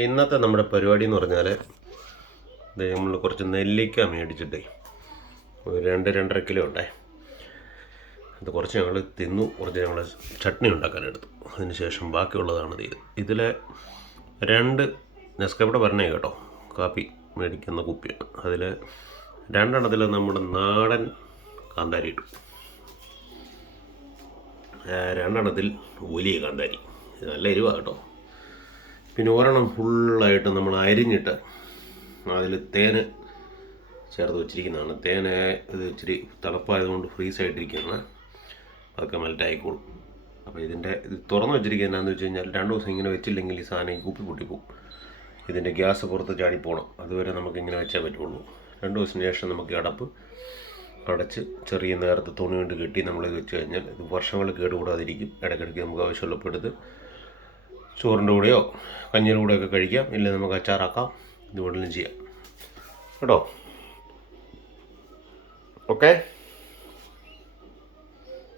ഇന്നത്തെ നമ്മുടെ പരിപാടി എന്ന് പറഞ്ഞാൽ നമ്മൾ കുറച്ച് നെല്ലിക്ക മേടിച്ചിട്ടേ ഒരു 2-2.5 കിലോ ഉണ്ടേ. അത് കുറച്ച് ഞങ്ങൾ തിന്നു, കുറച്ച് ഞങ്ങൾ ചട്നി ഉണ്ടാക്കാനെടുത്തു. അതിന് ശേഷം ബാക്കിയുള്ളതാണ് ഇത്. ഇതിൽ 2 നെസ്കഫയുടെ പറഞ്ഞേ കേട്ടോ, കാപ്പി മേടിക്കുന്ന കുപ്പിയാണ്. അതിൽ 2 എണ്ണത്തിൽ നമ്മുടെ നാടൻ കാന്താരി ഇട്ടു, 2 എണ്ണത്തിൽ വലിയ കാന്താരി. ഇത് നല്ല എരിവാണ് കേട്ടോ. പിന്നെ ഒരെണ്ണം ഫുള്ളായിട്ട് നമ്മൾ അരിഞ്ഞിട്ട് അതിൽ തേന് ചേർത്ത് വെച്ചിരിക്കുന്നതാണ്. തേന് ഇത് ഇച്ചിരി തണുപ്പായതുകൊണ്ട് ഫ്രീസായിട്ടിരിക്കുകയാണ്, അതൊക്കെ മെൽറ്റായിക്കോളും. അപ്പോൾ ഇത് തുറന്ന് വെച്ചിരിക്കുക എന്നാന്ന് വെച്ച് കഴിഞ്ഞാൽ 2 ദിവസം ഇങ്ങനെ വെച്ചില്ലെങ്കിൽ ഈ സാധനം കുപ്പി പൊട്ടിപ്പോവും. ഇതിൻ്റെ ഗ്യാസ് പുറത്ത് ചാടിപ്പോണം, അതുവരെ നമുക്കിങ്ങനെ വെച്ചാൽ പറ്റുള്ളൂ. 2 ദിവസത്തിന് ശേഷം നമുക്ക് അടച്ച് ചെറിയ നേരത്തെ തുണി കൊണ്ട് കെട്ടി നമ്മളിത് വെച്ച് കഴിഞ്ഞാൽ ഇത് വർഷങ്ങൾ കേടുകൂടാതിരിക്കും. ഇടയ്ക്കിടയ്ക്ക് നമുക്ക് ആവശ്യമുള്ളപ്പോൾ എടുത്ത് ചോറിൻ്റെ കൂടെയോ കഞ്ഞിയുടെ കൂടെയൊക്കെ കഴിക്കാം, ഇല്ലെങ്കിൽ നമുക്ക് അച്ചാറാക്കാം, ഇതുകൊണ്ടെല്ലാം ചെയ്യാം കേട്ടോ. ഓക്കെ.